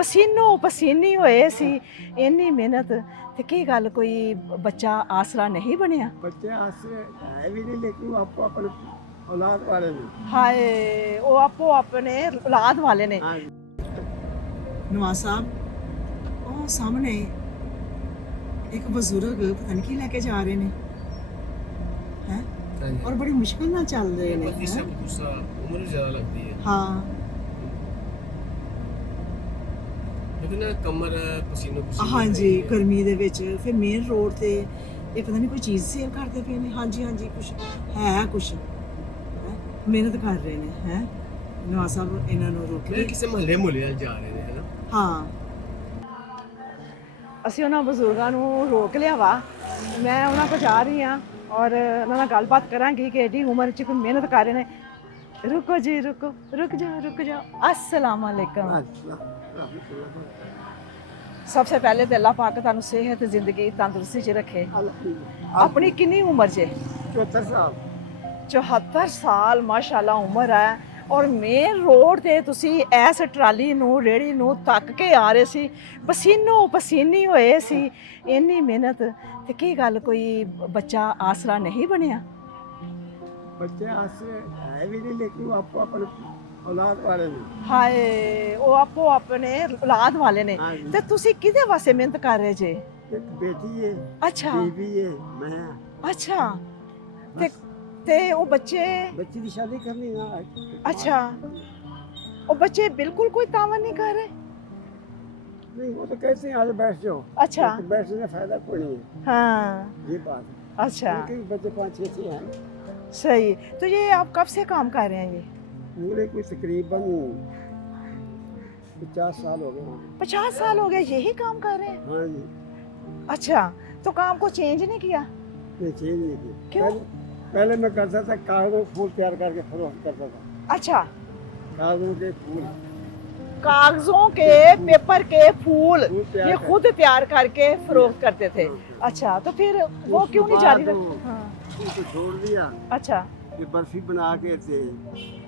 ਪਸੀਨੋ ਪਸੀਨੀ ਹੋਏ ਸੀ, ਇੰਨੀ ਮਿਹਨਤ। ਤੇ ਕੀ ਗੱਲ ਕੋਈ ਬੱਚਾ ਆਸਰਾ ਨਹੀਂ ਬਣਿਆ? बच्चे आज से है भी नहीं, लेकिन वो आपको अपने औलाद वाले में। ਹਾਏ ਉਹ ਆਪੋ ਆਪਣੇ ਔਲਾਦ ਵਾਲੇ ਨੇ। हाँ ਨਵਾਜ਼ ਸਾਹਿਬ, ਉਹ ਸਾਹਮਣੇ ਇੱਕ ਬਜ਼ੁਰਗ ਪਤਾ ਨਹੀਂ ਕੀ ਲੈ ਕੇ ਜਾ ਰਹੇ ਨੇ ਹੈ, ਔਰ ਬੜੀ ਮੁਸ਼ਕਿਲ ਨਾਲ ਚੱਲ ਰਹੇ ਨੇ। उम्र ज्यादा लगती है ਹਾਂ लेकिन कमर पसीनो पसीनो ਹਾਂਜੀ, ਗਰਮੀ ਦੇ ਵਿੱਚ ਫਿਰ ਮੇਨ ਰੋਡ ਤੇ ਇਹ ਪਤਾ ਨਹੀਂ ਕੋਈ ਚੀਜ਼ ਸੇਲ ਕਰਦੇ ਪਏ ਨੇ। ਹਾਂਜੀ ਹਾਂਜੀ, ਕੁਛ ਹੈ, ਕੁਛ ਮਿਹਨਤ ਕਰ ਰਹੇ ਨੇ ਹੈ। ਨਵਾਜ਼ ਸਾਹਿਬ ਇਹਨਾਂ ਨੂੰ ਰੋਕ मेरे किसी मोहल्ले मोहल्ले जा रहे हैं ना। ਹਾਂ, ਅਸੀਂ ਉਹਨਾਂ ਬਜ਼ੁਰਗਾਂ ਨੂੰ ਰੋਕ ਲਿਆ ਵਾ। ਮੈਂ ਉਹਨਾਂ ਕੋਲ ਜਾ ਰਹੀ ਹਾਂ ਔਰ ਉਹਨਾਂ ਨਾਲ ਗੱਲਬਾਤ ਕਰਾਂਗੀ ਕਿ ਐਡੀ ਉਮਰ 'ਚ ਕੋਈ ਮਿਹਨਤ ਕਰ ਰਹੇ ਨੇ। ਰੁਕੋ ਜੀ, ਰੁਕੋ, ਰੁਕ ਜਾਓ। अस्सलाम वालेकुम। सबसे पहले तो अल्लाह पाक ਤੁਹਾਨੂੰ ਸਿਹਤ ਜ਼ਿੰਦਗੀ ਤੰਦਰੁਸਤੀ 'ਚ ਰੱਖੇ। ਆਪਣੀ ਕਿੰਨੀ ਉਮਰ 'ਚ? 74 साल। 74 ਸਾਲ ਮਾਸ਼ਾਅੱਲਾ ਉਮਰ ਹੈ। ਔਰ ਮੇਨ ਰੋਡ ਤੇ ਤੁਸੀਂ ਐਸ ਟਰਾਲੀ ਨੂੰ, ਰੇੜੀ ਨੂੰ ਤੱਕ ਕੇ ਆ ਰਹੇ ਸੀ, ਪਸੀਨੋ ਪਸੀਨੀ ਹੋਏ ਸੀ, ਇੰਨੀ ਮਿਹਨਤ। ਤੇ ਕੀ ਗੱਲ ਕੋਈ ਬੱਚਾ ਆਸਰਾ ਨਹੀਂ ਬਣਿਆ? बच्चे आज से है भी नहीं, लेकिन वो आपको अपने औलाद वाले में। ਹਾਏ ਉਹ ਆਪੋ ਆਪਣੇ ਔਲਾਦ ਵਾਲੇ ਨੇ। हाँ जी। ਤੇ ਤੁਸੀਂ ਕਿਹਦੇ ਵਾਸਤੇ ਮਿਹਨਤ ਕਰ ਰਹੇ ਜੇ? एक बेटी है, ਅੱਛਾ बीवी है, मैं। ਅੱਛਾ। ਤੇ ਉਹ ਬੱਚੇ? बच्ची की शादी करनी है। ਅੱਛਾ, ਉਹ ਬੱਚੇ ਬਿਲकुल कोई तावन नहीं कर रहे? नहीं, वो तो कहते हैं आज बैठ जाओ। अच्छा। लेकिन बैठने से फायदा कोई नहीं है, हाँ ये बात है। अच्छा, उनके बच्चे 5-6 हैं। सही। तो ये आप कब से काम कर रहे हैं? ये पूरे कोई तकरीबन 50 साल हो गए। 50 साल हो गए यही काम कर रहे हैं? हाँ जी। अच्छा, तो काम को चेंज नहीं किया? नहीं, चेंज नहीं की। क्यों? पहले मैं करता था, कागजों के फूल तैयार करके फरोख्त करता था। अच्छा, कागजों के फूल, कागजों के, पेपर के फूल तैयार ये कर- खुद तैयार करके फरोख्त करते थे। अच्छा, तो फिर वो क्यों नहीं जारी उसके रख? बाद हाँ। उनको छोड़ दिया। अच्छा ये बर्फी बना के थे,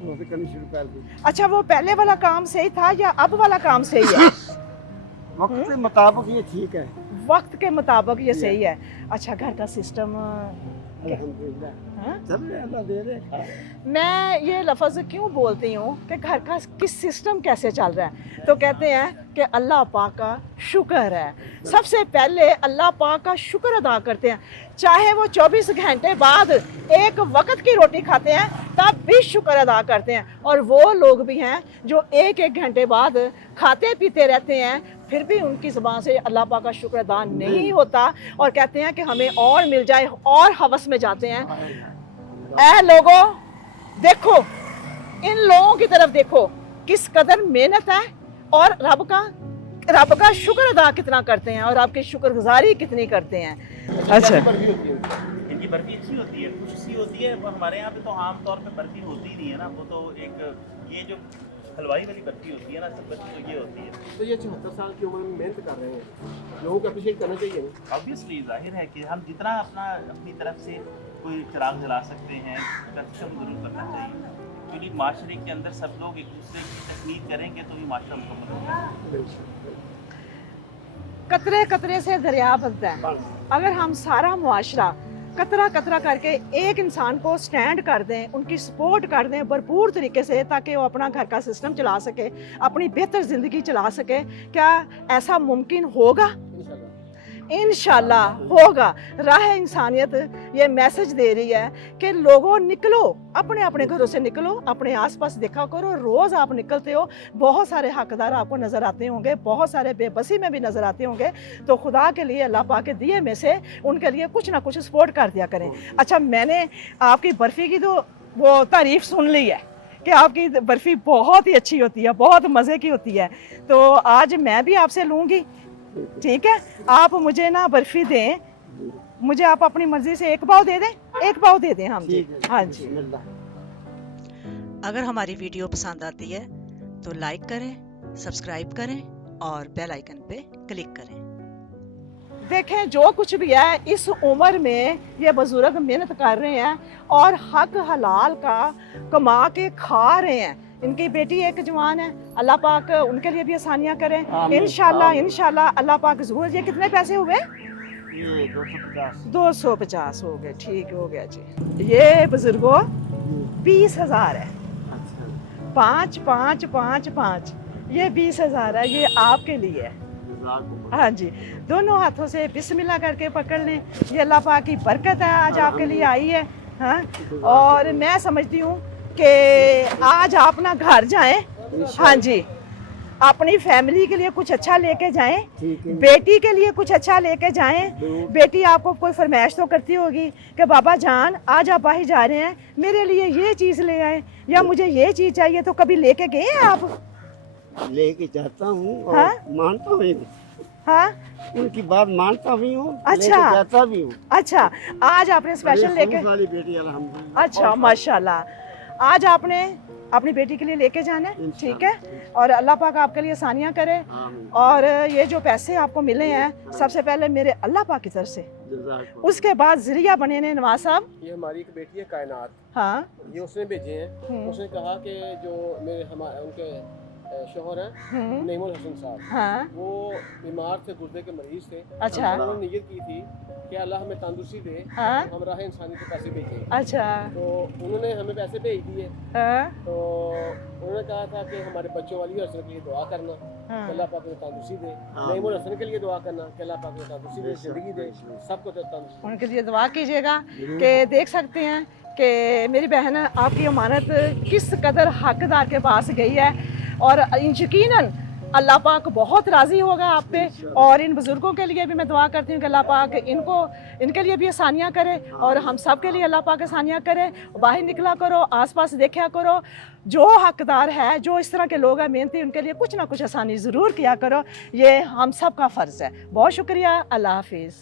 उसे करनी शुरू कर दी। अच्छा, वो पहले वाला काम सही था या अब वाला काम सही है? वक्त के मुताबिक ये ठीक है। वक्त के मुताबिक ये सही है। अच्छा, घर का सिस्टम अल्हम्दुलिल्लाह हाँ? चल रहे, अल्लाह दे रहे हैं। मैं ये लफ्ज़ क्यों बोलती हूँ कि घर का किस सिस्टम कैसे चल रहा है, तो कहते हैं कि अल्लाह पाक का शुक्र है। सबसे पहले अल्लाह पाक का शुक्र अदा करते हैं, चाहे वो 24 घंटे बाद एक वक्त की रोटी खाते हैं तब भी शुक्र अदा करते हैं। और वो लोग भी हैं जो एक एक घंटे बाद खाते पीते रहते हैं, फिर भी उनकी ज़बान से अल्लाह पाक का शुक्र अदा नहीं होता और कहते हैं कि हमें और मिल जाए, और हवस में जाते हैं। ऐ लोगों, देखो इन लोगों की तरफ देखो, किस कदर मेहनत है और रब का शुक्र अदा कितना करते हैं और आपकी शुक्रगुजारी कितनी करते हैं। अच्छा, बर्फी होती है इनकी बर्फी अच्छी होती है, कुछ सी होती है। वो हमारे यहाँ पे तो आम तौर पे बर्फी होती ही नहीं है ना। वो तो एक ये जो हलवाई वाली बर्फी होती है ना, सब बर्फी तो ये होती है। तो ये 74 साल की उम्र में मेहनत कर रहे हैं, लोगों को अप्रिशिएट करना चाहिए। ऑब्वियसली जाहिर है कि हम जितना अपनी तरफ से कोई चिराग जला सकते हैं, उसका हम जरूर करना चाहिए। क्योंकि माशरे के अंदर सब लोग एक दूसरे की तकलीफ करेंगे तो ही माशरा मुकम्मल होगा। कतरे कतरे से दरिया बनता है। अगर हम सारा मुआशरा कतरा कतरा करके एक इंसान को स्टैंड कर दें, उनकी सपोर्ट कर दें भरपूर तरीके से, ताकि वो अपना घर का सिस्टम चला सके, अपनी बेहतर ज़िंदगी चला सके, क्या ऐसा मुमकिन होगा? इंशाल्लाह होगा। राह इंसानियत ये मैसेज दे रही है कि लोगों निकलो, अपने अपने घरों से निकलो, अपने आसपास देखा करो। रोज़ आप निकलते हो, बहुत सारे हकदार आपको नज़र आते होंगे, बहुत सारे बेबसी में भी नज़र आते होंगे। तो खुदा के लिए, अल्लाह पाक के दिए में से उनके लिए कुछ ना कुछ सपोर्ट कर दिया करें। अच्छा, मैंने आपकी बर्फ़ी की तो वो तारीफ़ सुन ली है कि आपकी बर्फ़ी बहुत ही अच्छी होती है, बहुत मज़े की होती है। तो आज मैं भी आपसे लूँगी, ठीक है? आप मुझे ना बर्फ़ी दें, मुझे आप अपनी मर्ज़ी से एक पाव दे दें, एक पाव दे दें हम जी। हाँ जी। अगर हमारी वीडियो पसंद आती है तो लाइक करें, सब्सक्राइब करें और बेल आइकन पे क्लिक करें। देखें, जो कुछ भी है इस उम्र में ये बुजुर्ग मेहनत कर रहे हैं और हक हलाल का कमा के खा रहे हैं। इनकी बेटी एक जवान है, अल्लाह पाक उनके लिए भी आसानियाँ करें आमीन, इंशाल्लाह आमीन। इंशाल्लाह। अल्लाह पाक ज़रूर। ये कितने पैसे हुए? ये 250। 250 हो गए, ठीक हो गया जी। ये बुजुर्गों 20,000 है, अच्छा, 5 5 5 5, ये 20,000 है, ये आपके लिए है। जज़ाकुमुल्लाह। हाँ जी, दोनों हाथों से बिस्मिल्लाह करके पकड़ लें। ये अल्लाह पाक की बरकत है, आज आपके लिए आई है। हाँ, और मैं समझती हूँ कि आज आप ना घर जाएं, हाँ जी, अपनी फैमिली के लिए कुछ अच्छा लेके जाएं, ठीक है। बेटी के लिए कुछ अच्छा लेके जाएं। जरूर। बेटी आपको कोई फरमाइश तो करती होगी कि बाबा जान आज आप बाहर जा रहे हैं, मेरे लिए ये चीज़ ले आए या मुझे ये चीज़ चाहिए, तो कभी लेके गए हैं आप? लेके जाता हूँ और हाँ? मानता भी हूँ, हाँ, उनकी बात मानता भी हूँ, अच्छा। लेके जाता भी हूँ। अच्छा, आज आपने स्पेशल मेरी लेके, खूब वाली बेटी अल्हम्दुलिल्लाह। अच्छा माशाल्लाह, आज आपने अपनी बेटी के लिए लेके जाना है, ठीक है। और अल्लाह पाक आपके लिए आसानियाँ करे। आमीन। और ये जो पैसे आपको मिले हैं, सबसे पहले मेरे अल्लाह पाक की तरफ से, जज़ाकुमुल्लाह। उसके बाद ज़रिया बने ने नवाज साहब। ये हमारी एक बेटी है कायनात, हाँ, ये उसने भेजे हैं। उसने कहा कि जो मेरे हमारे उनके शोहर हैं नईमुल हसन साहब, हाँ, वो बीमार थे, गुर्दे के मरीज थे। अच्छा। उन्होंने नियत की थी कि अल्लाह हमें तंदुरुस्ती दे, हाँ, हम राह इंसानी के पैसे भेजें। अच्छा, तो उन्होंने हमें पैसे भेज दिए। हाँ, तो उन्होंने कहा था कि हमारे बच्चों वाली हसन के लिए दुआ करना कि हाँ, अल्लाह पाक उन्हें तंदुरुस्ती दे, नईमुल हसन के लिए दुआ करना कि अल्लाह पाक उन्हें तंदुरुस्ती दे, जिंदगी दे, सबको तो तंदुरुस्ती। उनके लिए दुआ कीजिएगा कि देख सकते हैं कि मेरी बहन आपकी अमानत किस कदर हकदार के पास गई है, और यकीनन अल्लाह पाक बहुत राज़ी होगा आप पे। और इन बुज़ुर्गों के लिए भी मैं दुआ करती हूँ कि अल्लाह पाक इनके लिए भी आसानियाँ करे, और हम सब के लिए अल्लाह पाक आसानियाँ करे। बाहर निकला करो, आसपास देखा करो, जो हकदार है, जो इस तरह के लोग हैं मेहनती, उनके लिए कुछ ना कुछ आसानी ज़रूर किया करो। ये हम सब का फ़र्ज़ है। बहुत शुक्रिया, अल्लाह हाफिज़।